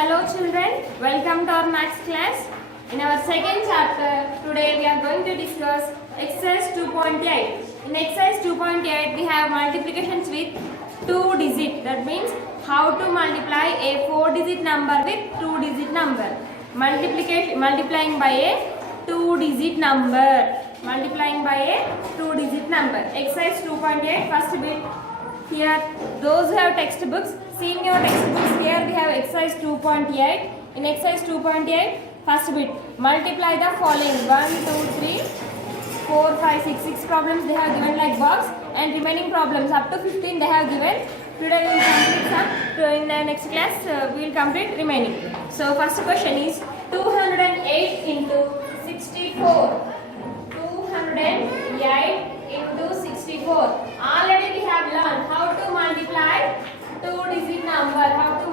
Hello children, welcome to our maths class. In our second chapter, today we are going to discuss exercise 2.8. In exercise 2.8, we have multiplications with 2 digit. That means how to multiply a 4-digit number with 2-digit number. Multiplying by a 2-digit number. Multiplying by a 2-digit number. Exercise 2.8, first bit. Here, those who have textbooks, see in your textbooks, here we have exercise 2.8. In exercise 2.8, first bit, multiply the following 1, 2, 3, 4, 5, 6 problems they have given like box, and remaining problems up to 15 they have given. Today we will complete some, in the next class we will complete remaining. So first question is 208 into 64. 208 into 64. Already we have learned how to multiply 2-digit number, how to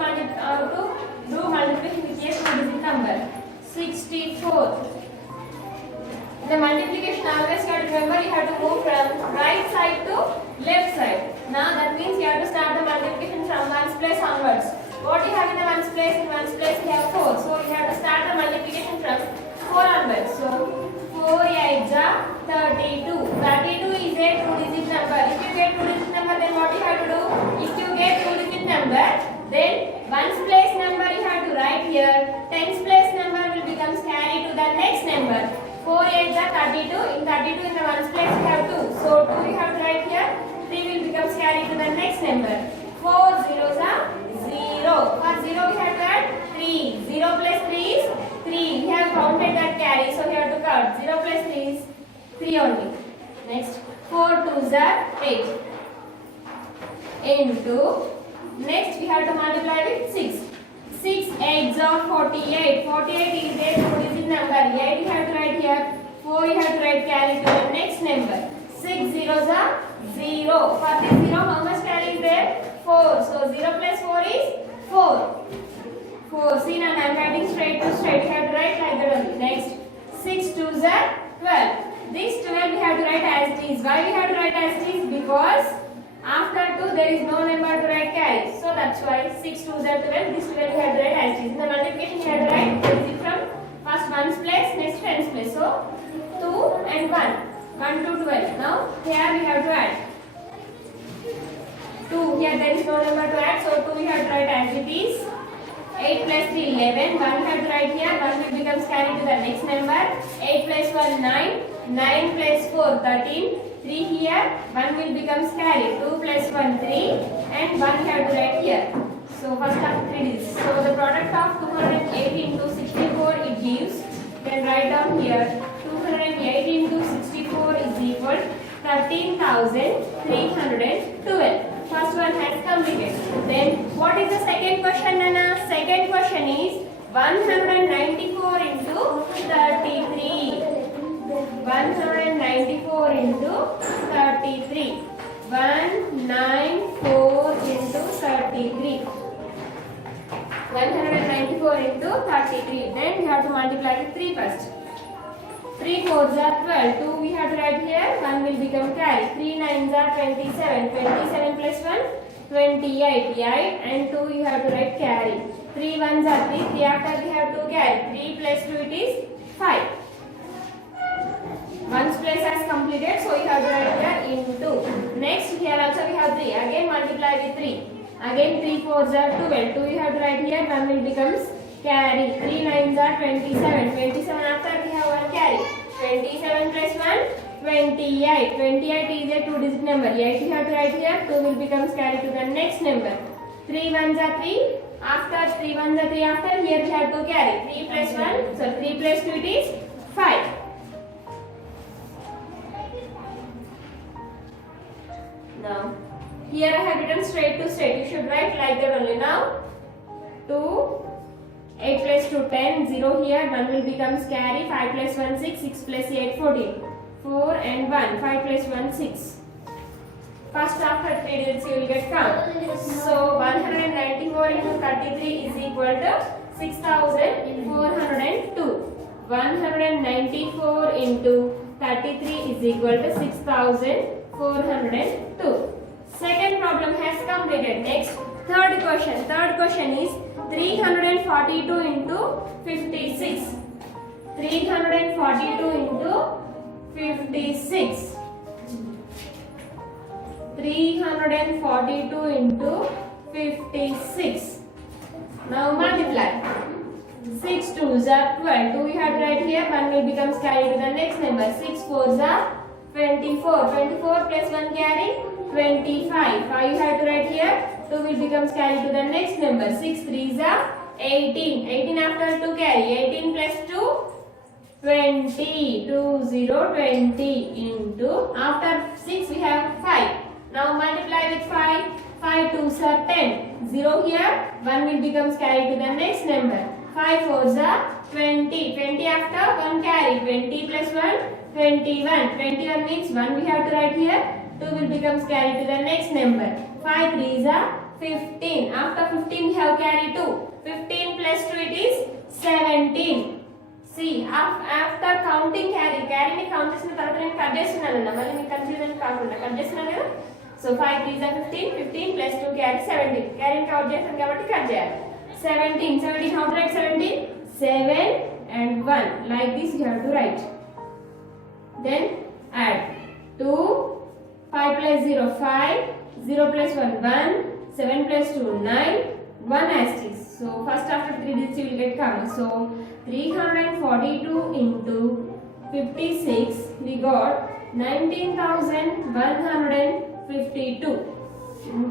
do multiplication with a 2-digit number. 64. In the multiplication always you have to remember you have to move from right side to left side. Now that means you have to start the multiplication from ones place onwards. What you have in the ones place? In ones place you have 4. So you have to start the multiplication from 4 onwards. So 4 8s are 32. 32 is a 2-digit number. If you get 2-digit number, then what you have to do? If you get 2-digit number, then ones place number you have to write here. Tens place number will become carried to the next number. 4 8s are 32. In 32 in the ones place you have 2. So 2 you have to write here. 3 will become carried to the next number. 4 zeros are 0. For 0 we have to add 3. 0 plus 3 is 3. We have counted that carry, so we have to count. 0 plus 3 is 3 only. Next, 4 2s are 8. Into, next we have to multiply with 6. 6 8s are 48. 48 is a 2-digit number. 8 you have to write here. 4 you have to write carry to the next number. 6 zeros are 0. For this 0, how much carry is there? 4. So 0 plus 4 is 4. 4. See now I am writing straight to straight. You have to write like that only. Next, 6 2s are 12. This 12 we have to write as it is. Why we have to write as it is? Because after 2 there is no number to write carry. So that's why 6 2s are 12. This 12 we have to write as it is. In the multiplication you have to write it from first ones place, next tens place. So 2 and 1. 1 to 12. Now here we have to add 2. Here there is no number to add. So 2 we have to write as it is. 8 plus 3 11. 1 we have to write here. 1 will becomes carried to the next number. 8 plus 1 9. 9 plus 4 13. 3 here. 1 will becomes carried. 2 plus 1 3. And 1 we have to write here. So first of 3 digits. So the product of 208 into 64 it gives. Then write down here. 208 into 64 is equal 13,312. First one has completed. Then what is the second question, Nana? Second question is 194 into 33. 194 into 33. 194 into 33. 194 into 33. Then we have to multiply with 3 first. 3 4s are 12. 2 we have to write here. 1 will become carry. 3 9s are 27. 27 plus 1 28. 8 and 2 you have to write carry. 3 1s are 3. 3 after we have to carry. 3 plus 2 it is 5. 1's place has completed, so you have to write here into. Next here also we have 3. Again multiply with 3. Again 3 4s are 12. 2 you have to write here. 1 will becomes carry. 3 9s are 27. 27 after we have 1 carry. 27 plus 1 28. 28 is a 2-digit number. 8 you have to write here. 2 will becomes carry to the next number. 3 1s are 3. After 3 1s are 3 after here we have to carry. 3 plus 1. So 3 plus 2 it is 5. Now here I have written straight to straight. You should write like that only. Now 2 8 plus 2 10, 0 here, 1 will becomes carry, 5 plus 1 6, 6 plus 8 14, 4 and 1, 5 plus 1 6. First after 3 digits you will get count. So 194 into 33 is equal to 6402. 194 into 33 is equal to 6402. Second problem has completed. Next Third question is 342 into 56. 342 into 56. 342 into 56. Now multiply. 6 2s are 12. 2 we have to write here. 1 will becomes carried to the next number. 6 4s are 24. 24 plus 1 carry 25. 5 you have to write here. 2 will becomes carried to the next number. 6 3s are 18. 18 after 2 carry. 18 plus 2 20. 2 0 20 into. After 6 we have 5. Now multiply with 5. 5 2s are 10. 0 here. 1 will becomes carried to the next number. 5 4s are 20. 20 after 1 carry. 20 plus 1 21. 21 means 1 we have to write here. 2 will becomes carried to the next number. 5 3s are 15. After 15 we have carry 2. 15 plus 2 it is 17. See, after counting carry ni count చేసిన తర్వాత నేను cut చేస్తున్నాను మళ్ళీ మీకు confusion కాకుండా cut చేస్తున్నాను కదా. So 5 3s are 15. 15 plus 2 carry 17. carry count చేస్తాను కాబట్టి కట్ చేయాలి. 17 how to write 17? 7 and 1 like this you have to write. Then add 2. 5 plus 0 5. 0 plus 1 1. 7 plus 2 9. 1 asterisk. So first after 3 digits you will get comma. So 342 into 56 we got 19,152.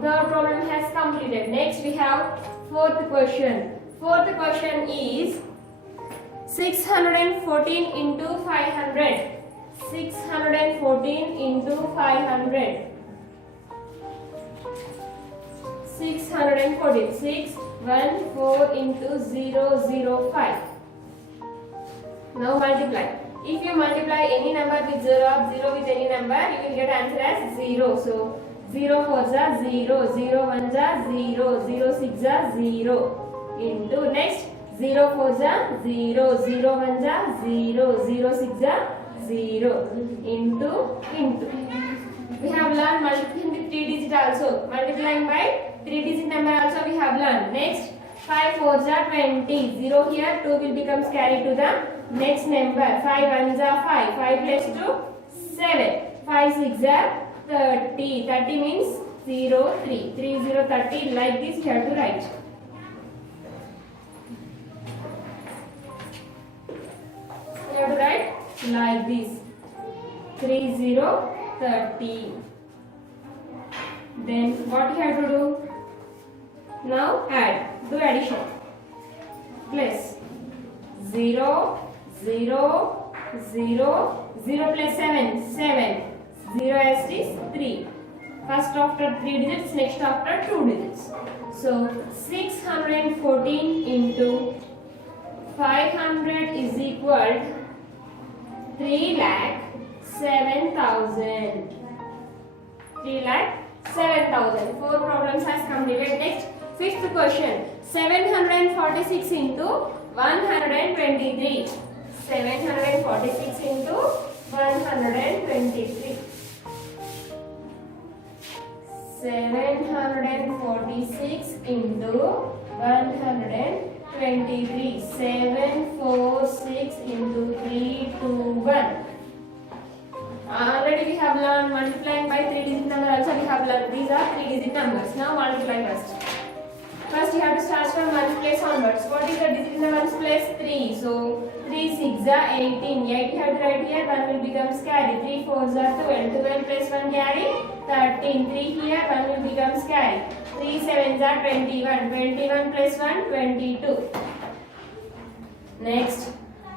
The problem has completed. Next we have fourth question. Fourth question is 614 into 500. 614 into 500. 614. 6 1 4 into 005. Now multiply. If you multiply any number with 0 or 0 with any number, you will get answer as 0. So 0 4s are 0, 0 1s are 0, 0 6s are 0 into next 0 4s are 0, 0 1s are 0, 0 6s are 0 into. We have learned multiplying with 3 digit also. Multiplying by 3 digit number also we have learned. Next 5 4s are 20. 0 here 2 will becomes carried to the next number. 5 1s are 5. 5 plus 2 7. 5 6s are 30. 30 means 0 3. 3 0 30 like this you have to write. You have to write like this. 3 0 30. Then what you have to do? Now add. Do addition. Plus 0 0 0 0 plus 7 7. 0 asterisk 3. First after 3 digits, next after 2 digits. So 614 into 500 is equal 3,07,000. 3,07,000. 4 problems has completed. Next, fifth question. 746 into 123. 746 into 123. 746 into 123. 746 into 321. Already we have learned multiplying by 3 digit number also we have learned. These are 3 digit numbers. Now multiply first. First you have to start from 1 place onwards. What is the digit in the 1's place? 3. So 3 6s are 18. 8 you have to write here. 1 will becomes carry. 3 4s are 12. 12 plus 1 carry 13. 3 here. 1 will becomes carry. 3 7s are 21. 21 plus 1 22. Next,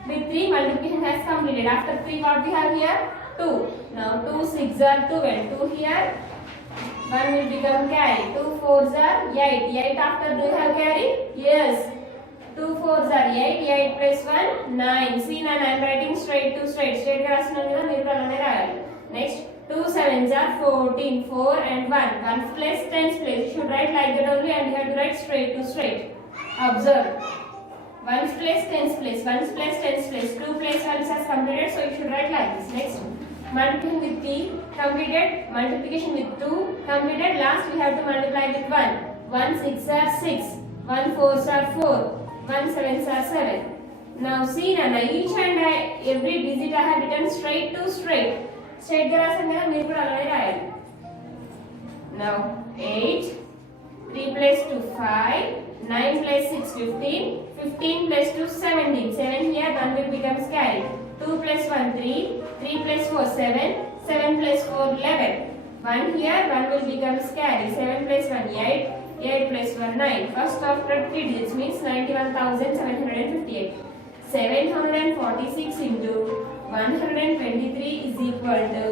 with 3 multiplication has completed. After 3 what we have here? 2. Now 2 6s are 12. 2 here. 1 will become carry. 2 4s are 8. 8 after do you have carry? Yes. 2 4s are 8. 8 plus 1 9. See now I am writing straight to straight. Straight ga rastunnaru kada meer alane rayali. Next 2 7s are 14. 4 and 1. 1 plus 10's place. You should write like that only and you have to write straight to straight. Observe. 1's place 10's place. 1's place 10's place. 2 plus 1's has completed, so you should write like this. Next. Multiplication with 3 completed, multiplication with 2 completed, last we have to multiply with 1. 1 6 are 6, 1 4s are 4, 1 7s are 7. Now see Nana, each and every digit I have written straight to straight. Straight గా రాసాను కదా, మీరు కూడా అలాగే రాయాలి. Now 8, 3 plus 2 5, 9 plus 6 15, 15 plus 2 17. 7 here, 1 will become carried. 2 plus 1 3, 3 plus 4 7, 7 plus 4 11. 1 here, 1 will become carried. 7 plus 1 8, 8 plus 1 9. First after 3 digits means 91,758. 746 into 123 is equal to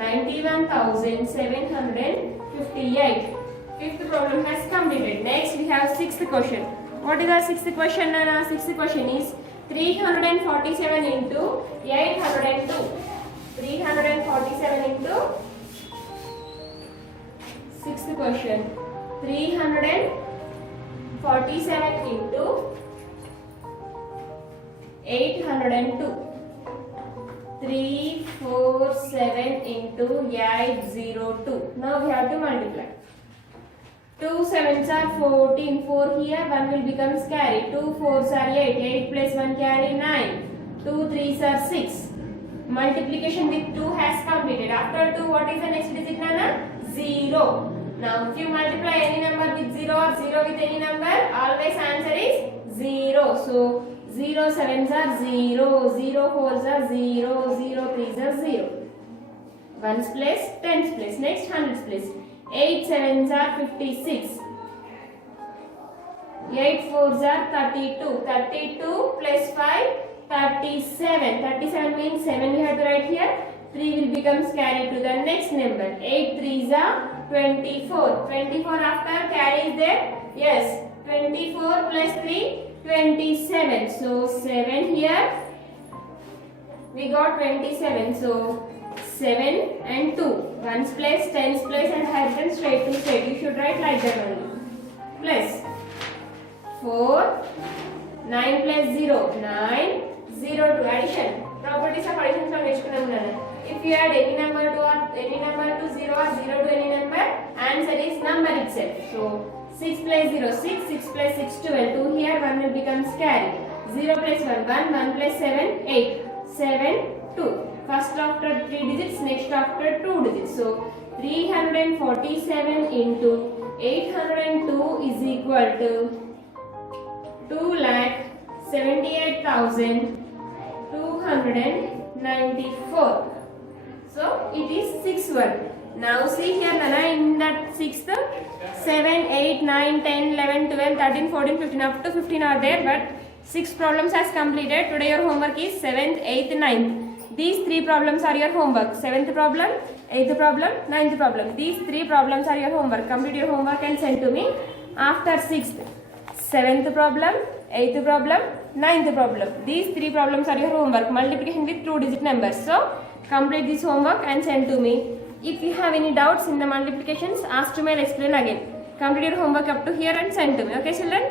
91,758. Fifth problem has completed. Next we have sixth question. What is our sixth question, Nana? Sixth question is 347 into 802. 347 into sixth question. 347 into 802. 347 into 802. Now we have to multiply. 2 7s are 14. 4 here, 1 will become carry. 2 4s are 8. 8 plus 1 carry 9. 2 3s are 6. Multiplication with 2 has completed. After 2, what is the next digit, Nana? 0. Now if you multiply any number with 0 or 0 with any number, always answer is 0. So 0 7s are 0, 0 4s are 0, 0 3s are 0. 1s place, 10s place, next 100s place. 8 7s are 56. 8 4s are 32. 32 plus 5, 37. 37 means 7 you have to write here. 3 will become carried to the next number. 8 3s are 24. 24 after carry is there? Yes. 24 plus 3, 27. So 7 here. We got 27. So 7 and 2. 1's place, 10's place, and have written straight to straight. You should write like that only. Plus 4, 9 plus 0, 9, 0 to addition. Properties of addition from Vishkunam. If you add any number to 0 or 0 to any number, answer is number itself. So 6 plus 0, 6, 6 plus 6, 12. 2 here, 1 will become carry. 0 plus 1, 1, 1 plus 7, 8. 7, 2. First after 3 digits, next after 2 digits. So 347 into 802 is equal to 2,78,294. So it is 6 1. Now see here, Nana, in that 6th, 7, 8, 9, 10, 11, 12, 13, 14, 15, up to 15 are there, but 6 problems has completed. Today your homework is 7th, 8th, 9th. These 3 problems are your homework. 7th problem, 8th problem, 9th problem. These 3 problems are your homework. Complete your homework and send to me. After 6th, 7th problem, 8th problem, 9th problem. These 3 problems are your homework. Multiplication with 2 digit numbers. So complete this homework and send to me. If you have any doubts in the multiplications, ask to me, I'll explain again. Complete your homework up to here and send to me. Okay, children?